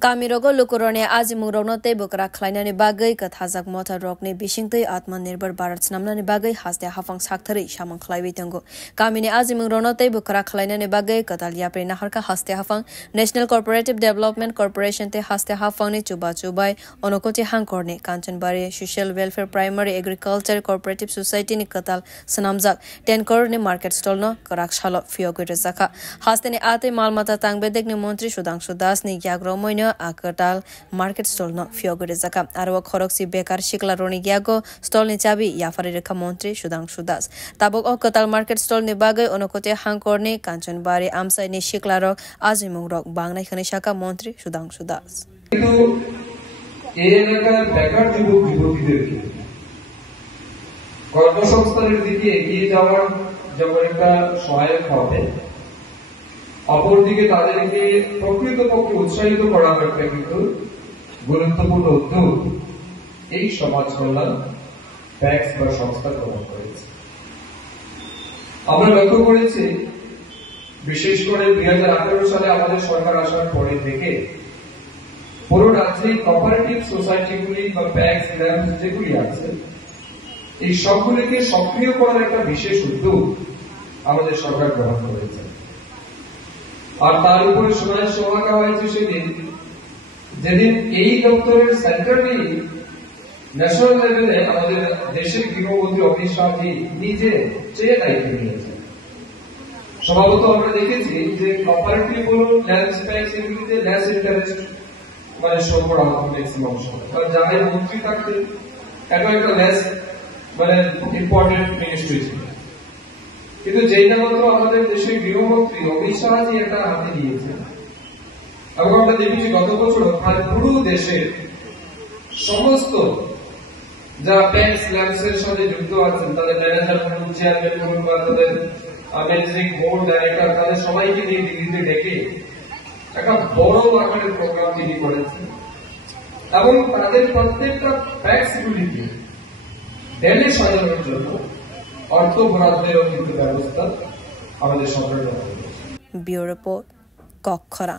Kamirogo lukurone azimurogno te bukra khlainani bagai kathajak mota rokni bisingtei atmanirbhar bharat snamnani bagai haste hafang sakthari samang khlaiwi tango kamini azimurogno te bukra khlainani bagai katalya pre naharka haste hafang National Cooperative Development Corporation te haste hafang ni chubai onokoti hangkorni Kanchanbari Social Welfare Primary Agriculture Cooperative Society ni katal sanamjak 10 crore ni market stall no karak shalo fiogoi rezaka haste ni ate malmata tangbedek ni Montri Sudhanshu Das ni yagromoino Akatal market stall no fiogore zaka arwa khoroksi bekar shikla roni gyago stall ni chabi yafari rekha Montri Sudhanshu Das tabok Akatal market stall ni bagai onokote hangkorni Kanchanbari amsai ni shikla rok azimung rok bangnai khani shaka Montri Sudhanshu Das কিন্তু এই এলাকার বেকার যুবক যুবতীদেরকে কর্মসংস্থানের দিকে এগিয়ে যাওয়ার যেমন একটা সহায়ক হবে অপরদিকে তাদেরকে প্রকৃতপক্ষে উৎসাহিত করা একটা কিন্তু গুরুত্বপূর্ণ উদ্যোগ এই সমাজ কল্যাণ ট্যাক্স বা সংস্থা গ্রহণ করেছে। আমরা লক্ষ্য করেছি বিশেষ করে 2018 সালে আমাদের সরকার আসার পরে থেকে পুরো রাজ্যে কোঅপারেটিভ সোসাইটিগুলি বা ট্যাক্স ল্যাব যেগুলি আছে এই সবগুলিকে সক্রিয় করার একটা বিশেষ উদ্যোগ আমাদের সরকার গ্রহণ করেছে। আর তার উপরে সময় সভা হয়েছে সেদিন যেদিন এই দপ্তরের সেন্টারটি ন্যাশনাল লেভেলে আমাদের দেশের গৃহমন্ত্রী অমিত শাহ নিজে চেয়ে দায়িত্ব নিয়েছেন। স্বভাবত আমরা দেখেছি যে কোঅপারেটিভ বলুন ল্যান্ড ট্যাক্স এগুলিতে লেস ইন্টারেস্ট মানে শো করা হতো ম্যাক্সিমাম সময়, কারণ যাদের মন্ত্রী থাকতেন এটা একটা লেস মানে ইম্পর্টেন্ট মিনিস্ট্রি ছিল। কিন্তু যেই না মাত্র আমাদের দেশের গৃহমন্ত্রী অমিত শাহ এটা হাতে নিয়েছেন এবং আমরা দেখেছি গত বছর প্রায় পুরো দেশের সমস্ত যারা ট্যাক্স ল্যাবসের সাথে যুক্ত আছেন তাদের ম্যানেজার বলুন চেয়ারম্যান বলুন বা তাদের ম্যানেজিং বোর্ড ডাইরেক্টর তাদের সবাইকে নিয়ে দিল্লিতে ডেকে একটা বড় আকারের প্রোগ্রাম তিনি করেছেন এবং তাদের প্রত্যেকটা ট্যাক্স গুলিকে ডেলি সাজানোর জন্য অর্থ বরাদ্দেরও কিন্তু ব্যবস্থা আমাদের সরকার। Bureau report কক্ষরা।